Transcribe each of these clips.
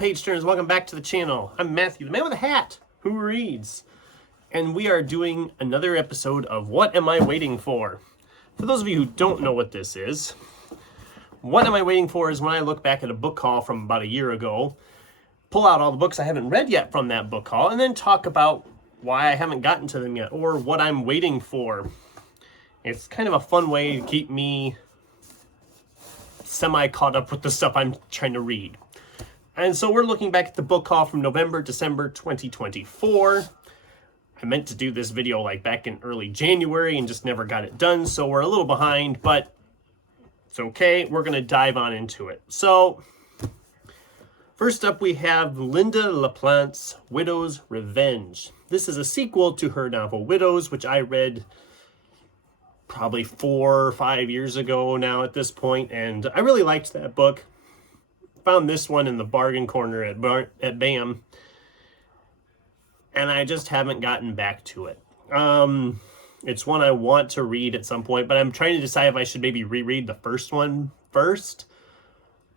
page turners, welcome back to the channel. I'm Matthew, the man with a hat who reads, and we are doing another episode of What Am I Waiting For? For those of you who don't know what this is, What Am I Waiting For is when I look back at a book haul from about a year ago, pull out all the books I haven't read yet from that book haul, and then talk about why I haven't gotten to them yet, or what I'm waiting for. It's kind of a fun way to keep me semi-caught up with the stuff I'm trying to read. And so we're looking back at the book haul from November, December 2024. I meant to do this video like back in early January and just never got it done, so we're a little behind, but it's okay. We're going to dive on into it. So, first up we have Lynda LaPlante's Widow's Revenge. This is a sequel to her novel Widows, which I read probably 4 or 5 years ago now at this point, and I really liked that book. Found this one in the bargain corner at BAM, and I just haven't gotten back to it. It's one I want to read at some point, but I'm trying to decide if I should maybe reread the first one first.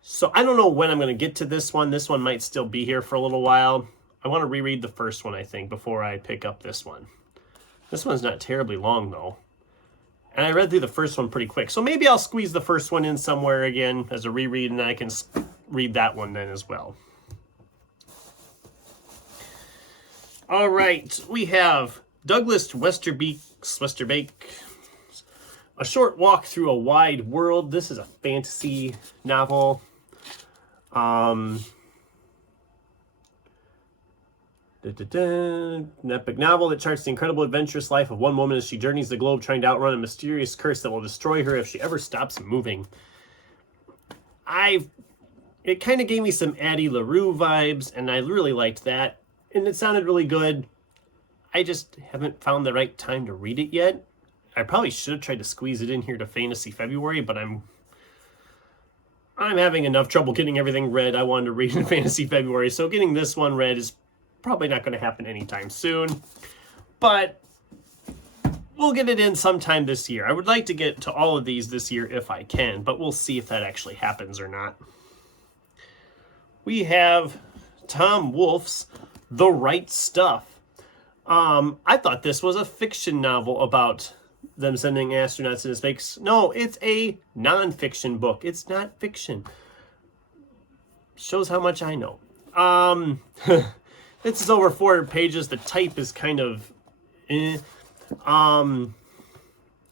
So I don't know when I'm going to get to this one. This one might still be here for a little while. I want to reread the first one, I think, before I pick up this one. This one's not terribly long, though. And I read through the first one pretty quick. So maybe I'll squeeze the first one in somewhere again as a reread, and I can read that one then as well. All right, we have Douglas Westerbeek, A Short Walk Through a Wide World. This is a fantasy novel. An epic novel that charts the incredible adventurous life of one woman as she journeys the globe trying to outrun a mysterious curse that will destroy her if she ever stops moving. It kind of gave me some Addie LaRue vibes, and I really liked that. And it sounded really good. I just haven't found the right time to read it yet. I probably should have tried to squeeze it in here to Fantasy February, but I'm having enough trouble getting everything read I wanted to read in Fantasy February, so getting this one read is probably not going to happen anytime soon. But we'll get it in sometime this year. I would like to get to all of these this year if I can, but we'll see if that actually happens or not. We have Tom Wolfe's The Right Stuff. I thought this was a fiction novel about them sending astronauts into space. No, it's a non-fiction book. It's not fiction. Shows how much I know. This is over 400 pages. The type is kind of and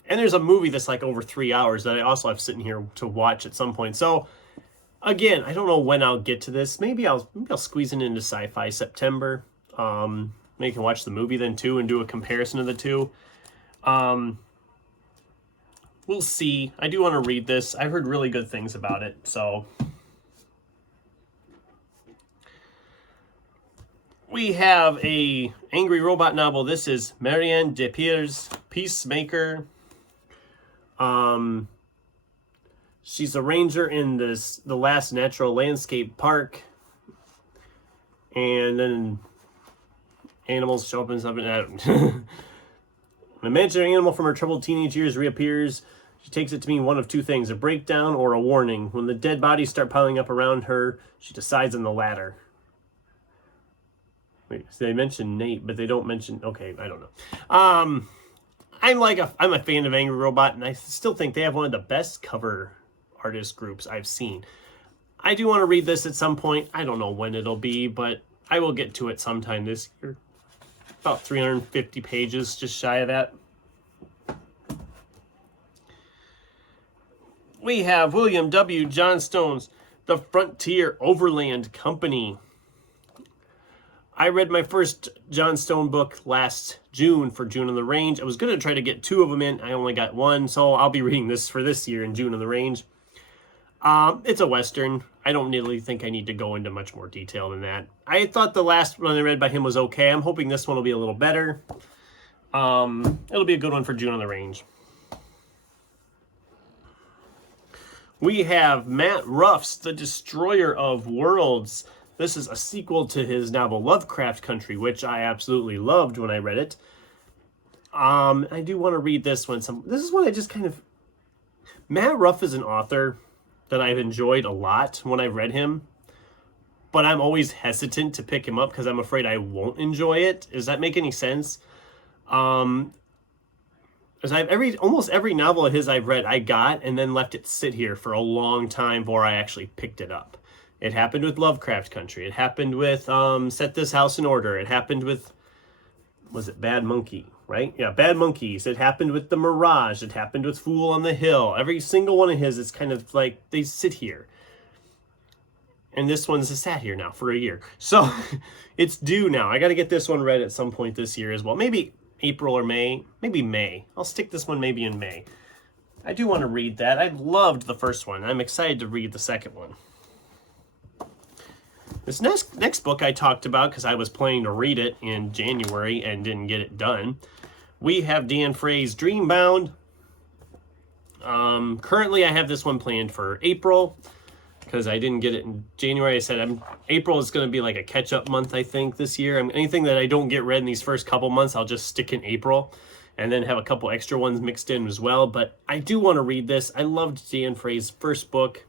there's a movie that's like over 3 hours that I also have sitting here to watch at some point. So again, I don't know when I'll get to this. Maybe I'll squeeze it into Sci-Fi September. Maybe you can watch the movie then too and do a comparison of the two. We'll see. I do want to read this. I've heard really good things about it, so. We have a angry robot novel. This is Marianne Despires' Peacemaker. She's a ranger in the last natural landscape park, and then animals show up and stuff. An imaginary animal from her troubled teenage years reappears. She takes it to mean one of two things: a breakdown or a warning. When the dead bodies start piling up around her, she decides on the latter. Wait, so they mention Nate, but they don't mention. Okay, I don't know. I'm a fan of Angry Robot, and I still think they have one of the best cover artist groups I've seen. I do want to read this at some point. I don't know when it'll be, but I will get to it sometime this year. About 350 pages, just shy of that. We have William W. Johnstone's The Frontier Overland Company. I read my first Johnstone book last June for June on the Range. I was going to try to get 2 of them in. I only got 1, so I'll be reading this for this year in June on the Range. It's a Western. I don't really think I need to go into much more detail than that. I thought the last one I read by him was okay. I'm hoping this one will be a little better. It'll be a good one for June on the Range. We have Matt Ruff's The Destroyer of Worlds. This is a sequel to his novel Lovecraft Country, which I absolutely loved when I read it. I do want to read this one. This is one I just kind of... Matt Ruff is an author that I've enjoyed a lot when I've read him. but I'm always hesitant to pick him up because I'm afraid I won't enjoy it. Does that make any sense? As almost every novel of his I've read, I got and then left it sit here for a long time before I actually picked it up. It happened with Lovecraft Country. It happened with Set This House in Order. It happened with, was it Bad Monkey, right? Yeah, Bad Monkeys. It happened with The Mirage. It happened with Fool on the Hill. Every single one of his is kind of like, they sit here. And this one's sat here now for a year. So it's due now. I got to get this one read at some point this year as well. Maybe April or May. Maybe May. I'll stick this one maybe in May. I do want to read that. I loved the first one. I'm excited to read the second one. This next book I talked about because I was planning to read it in January and didn't get it done. We have Dan Frey's Dreambound. Currently I have this one planned for April because I didn't get it in January. I said April is going to be like a catch-up month, I think, this year. Anything that I don't get read in these first couple months, I'll just stick in April and then have a couple extra ones mixed in as well. But I do want to read this. I loved Dan Frey's first book,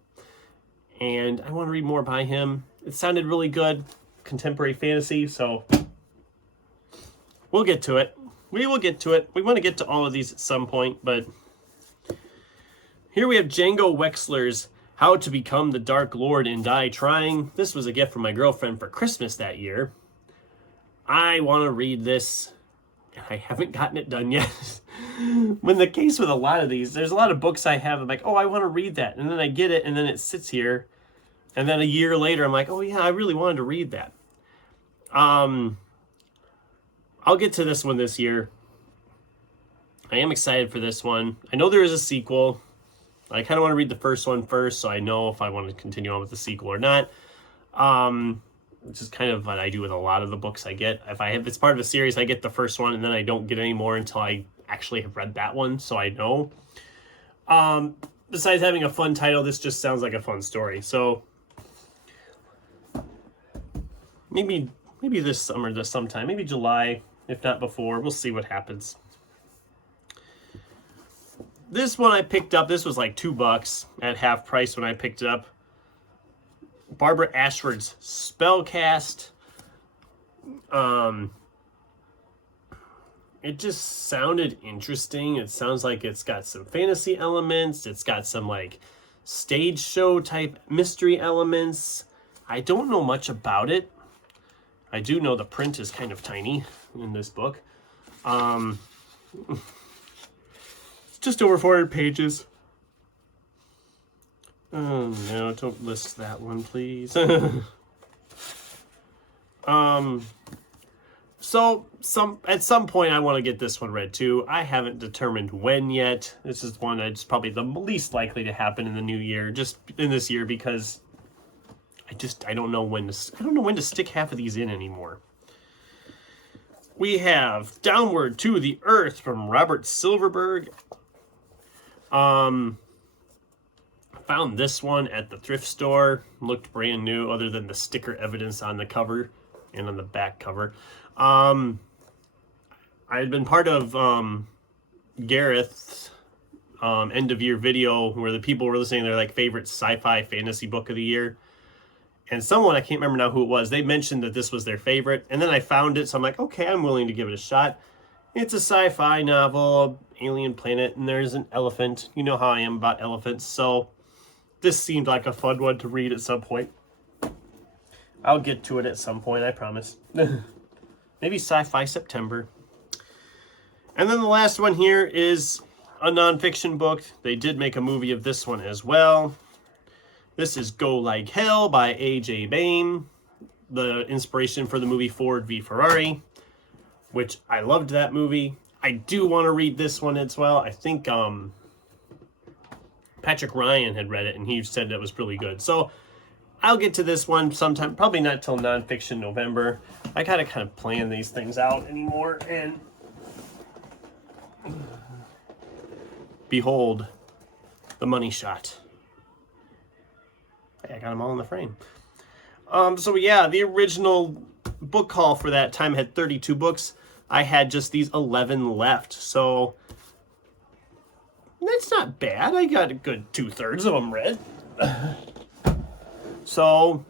and I want to read more by him. It sounded really good, contemporary fantasy, so we'll get to it. We will get to it. We want to get to all of these at some point, but here we have Django Wexler's How to Become the Dark Lord and Die Trying. This was a gift from my girlfriend for Christmas that year. I want to read this, and I haven't gotten it done yet. When the case with a lot of these, there's a lot of books I have, I'm like, oh, I want to read that. And then I get it, and then it sits here. And then a year later, I'm like, oh yeah, I really wanted to read that. I'll get to this one this year. I am excited for this one. I know there is a sequel. I kind of want to read the first one first, so I know if I want to continue on with the sequel or not. Which is kind of what I do with a lot of the books I get. If it's part of a series, I get the first one, and then I don't get any more until I actually have read that one, so I know. Besides having a fun title, this just sounds like a fun story. So maybe this summer, sometime, maybe July, if not before. We'll see what happens. This one I picked up. This was like $2 at half price when I picked it up. Barbara Ashford's Spellcast. It just sounded interesting. It sounds like it's got some fantasy elements. It's got some like stage show type mystery elements. I don't know much about it. I do know the print is kind of tiny in this book. It's just over 400 pages. Oh no, don't list that one, please. So at some point I want to get this one read too. I haven't determined when yet. This is one that's probably the least likely to happen in the new year, just in this year, because I don't know when to stick half of these in anymore. We have Downward to the Earth from Robert Silverberg. Found this one at the thrift store. Looked brand new, other than the sticker evidence on the cover and on the back cover. I had been part of Gareth's end of year video where the people were listening to their like favorite sci-fi fantasy book of the year. And someone, I can't remember now who it was, they mentioned that this was their favorite. And then I found it, so I'm like, okay, I'm willing to give it a shot. It's a sci-fi novel, alien planet, and there's an elephant. You know how I am about elephants, so this seemed like a fun one to read at some point. I'll get to it at some point, I promise. Maybe Sci-Fi September. And then the last one here is a nonfiction book. They did make a movie of this one as well. This is Go Like Hell by A.J. Bain, the inspiration for the movie Ford v Ferrari, which I loved that movie. I do want to read this one as well. I think Patrick Ryan had read it, and he said that it was really good. So I'll get to this one sometime, probably not till nonfiction November. I gotta kind of plan these things out anymore, and behold, the money shot. I got them all in the frame. So yeah, the original book haul for that time had 32 books. I had just these 11 left, so that's not bad. I got a good 2/3 of them read. So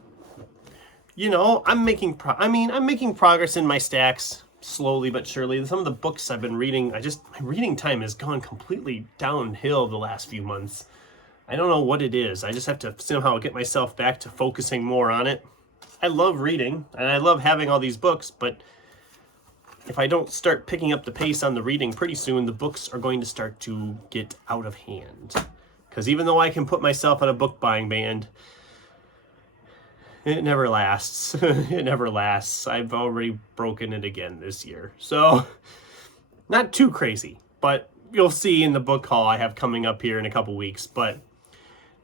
you know, I'm making progress in my stacks slowly but surely. Some of the books I've been reading, my reading time has gone completely downhill the last few months. I don't know what it is. I just have to somehow get myself back to focusing more on it. I love reading and I love having all these books, but if I don't start picking up the pace on the reading, pretty soon the books are going to start to get out of hand. Because even though I can put myself on a book buying band, it never lasts. It never lasts. I've already broken it again this year. So, not too crazy, but you'll see in the book haul I have coming up here in a couple weeks. But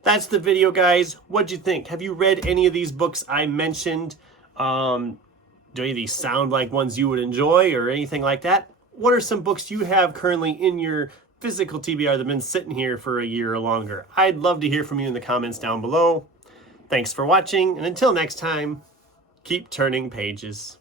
that's the video, guys. What'd you think? Have you read any of these books I mentioned? Do any of these sound like ones you would enjoy or anything like that? What are some books you have currently in your physical TBR that have been sitting here for a year or longer? I'd love to hear from you in the comments down below. Thanks for watching, and until next time, keep turning pages.